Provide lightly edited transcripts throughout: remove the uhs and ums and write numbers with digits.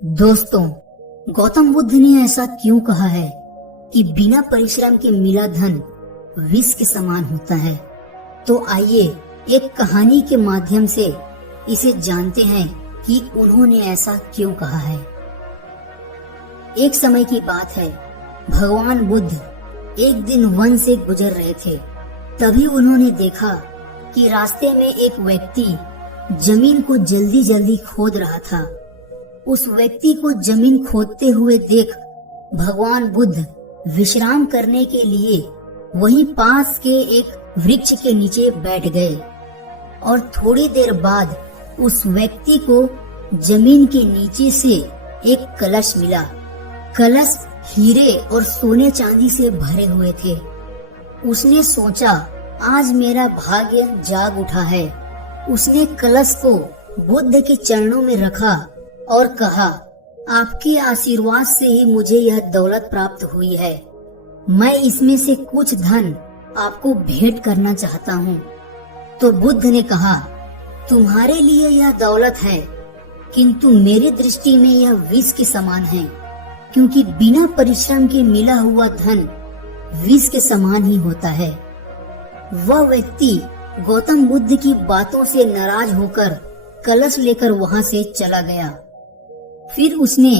दोस्तों, गौतम बुद्ध ने ऐसा क्यों कहा है कि बिना परिश्रम के मिला धन विष के समान होता है? तो आइए एक कहानी के माध्यम से इसे जानते हैं कि उन्होंने ऐसा क्यों कहा है। एक समय की बात है, भगवान बुद्ध एक दिन वन से गुजर रहे थे। तभी उन्होंने देखा कि रास्ते में एक व्यक्ति जमीन को जल्दी जल्दी खोद रहा था। उस व्यक्ति को जमीन खोदते हुए देख भगवान बुद्ध विश्राम करने के लिए वहीं पास के एक वृक्ष के नीचे बैठ गए और थोड़ी देर बाद उस व्यक्ति को जमीन के नीचे से एक कलश मिला। कलश हीरे और सोने चांदी से भरे हुए थे। उसने सोचा, आज मेरा भाग्य जाग उठा है। उसने कलश को बुद्ध के चरणों में रखा और कहा, आपके आशीर्वाद से ही मुझे यह दौलत प्राप्त हुई है। मैं इसमें से कुछ धन आपको भेंट करना चाहता हूँ। तो बुद्ध ने कहा, तुम्हारे लिए यह दौलत है, किंतु मेरी दृष्टि में यह विष के समान है, क्योंकि बिना परिश्रम के मिला हुआ धन विष के समान ही होता है। वह व्यक्ति गौतम बुद्ध की बातों से नाराज होकर कलश लेकर वहां से चला गया। फिर उसने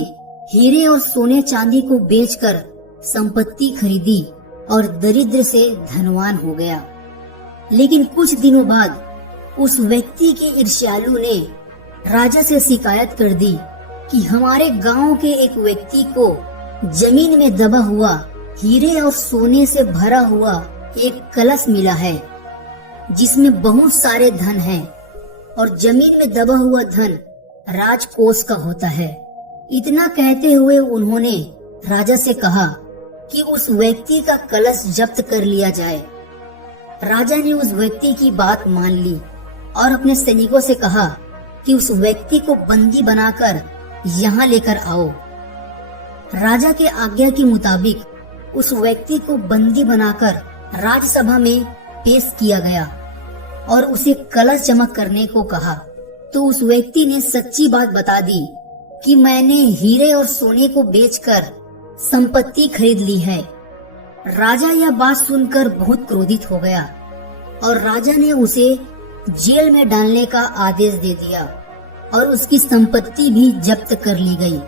हीरे और सोने चांदी को बेचकर संपत्ति खरीदी और दरिद्र से धनवान हो गया। लेकिन कुछ दिनों बाद उस व्यक्ति के ईर्ष्यालु ने राजा से शिकायत कर दी कि हमारे गांव के एक व्यक्ति को जमीन में दबा हुआ हीरे और सोने से भरा हुआ एक कलश मिला है, जिसमें बहुत सारे धन हैं, और जमीन में दबा हुआ धन राजकोष का होता है। इतना कहते हुए उन्होंने राजा से कहा कि उस व्यक्ति का कलश जब्त कर लिया जाए। राजा ने उस व्यक्ति की बात मान ली और अपने सैनिकों से कहा कि उस व्यक्ति को बंदी बनाकर यहाँ लेकर आओ। राजा के आज्ञा के मुताबिक उस व्यक्ति को बंदी बनाकर राजसभा में पेश किया गया और उसे कलश जमा करने को कहा। तो उस व्यक्ति ने सच्ची बात बता दी कि मैंने हीरे और सोने को बेचकर संपत्ति खरीद ली है। राजा यह बात सुनकर बहुत क्रोधित हो गया और राजा ने उसे जेल में डालने का आदेश दे दिया और उसकी संपत्ति भी जब्त कर ली गई।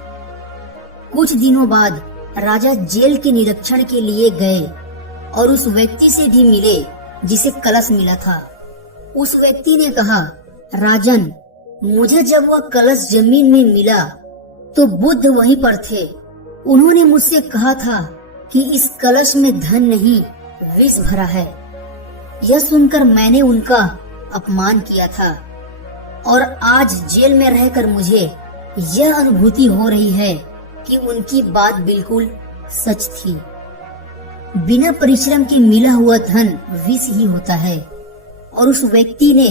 कुछ दिनों बाद राजा जेल के निरीक्षण के लिए गए और उस व्यक्ति से भी मिले जिसे कलश मिला था। उस व्यक्ति ने कहा, राजन, मुझे जब वह कलश जमीन में मिला तो बुद्ध वहीं पर थे। उन्होंने मुझसे कहा था कि इस कलश में धन नहीं, विष भरा है। यह सुनकर मैंने उनका अपमान किया था और आज जेल में रहकर मुझे यह अनुभूति हो रही है कि उनकी बात बिल्कुल सच थी। बिना परिश्रम के मिला हुआ धन विष ही होता है। और उस व्यक्ति ने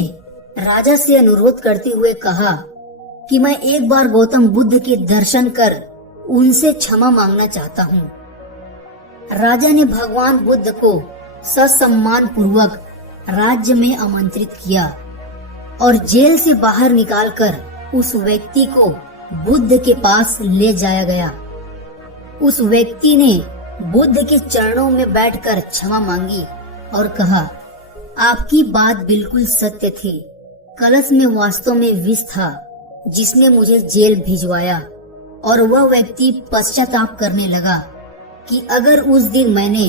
राजा से अनुरोध करते हुए कहा कि मैं एक बार गौतम बुद्ध के दर्शन कर उनसे क्षमा मांगना चाहता हूँ। राजा ने भगवान बुद्ध को ससम्मान पूर्वक राज्य में आमंत्रित किया और जेल से बाहर निकालकर उस व्यक्ति को बुद्ध के पास ले जाया गया। उस व्यक्ति ने बुद्ध के चरणों में बैठकर क्षमा मांगी और कहा, आपकी बात बिल्कुल सत्य थी। कलश में वास्तव में विष था जिसने मुझे जेल भिजवाया। और वह व्यक्ति पश्चाताप करने लगा कि अगर उस दिन मैंने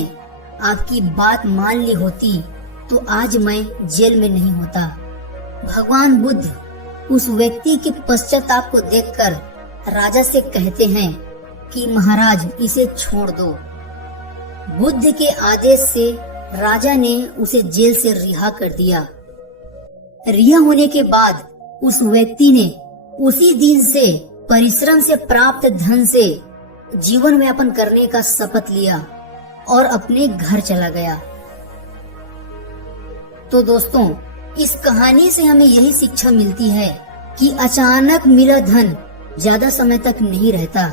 आपकी बात मान ली होती तो आज मैं जेल में नहीं होता। भगवान बुद्ध उस व्यक्ति के पश्चाताप को देखकर राजा से कहते हैं कि महाराज, इसे छोड़ दो। बुद्ध के आदेश से राजा ने उसे जेल से रिहा कर दिया। रिहा होने के बाद उस व्यक्ति ने उसी दिन से परिश्रम से प्राप्त धन से जीवन यापन करने का शपथ लिया और अपने घर चला गया। तो दोस्तों, इस कहानी से हमें यही शिक्षा मिलती है कि अचानक मिला धन ज्यादा समय तक नहीं रहता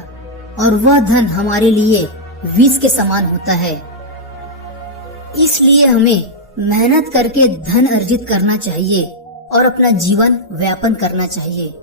और वह धन हमारे लिए विष के समान होता है। इसलिए हमें मेहनत करके धन अर्जित करना चाहिए और अपना जीवन व्यापन करना चाहिए।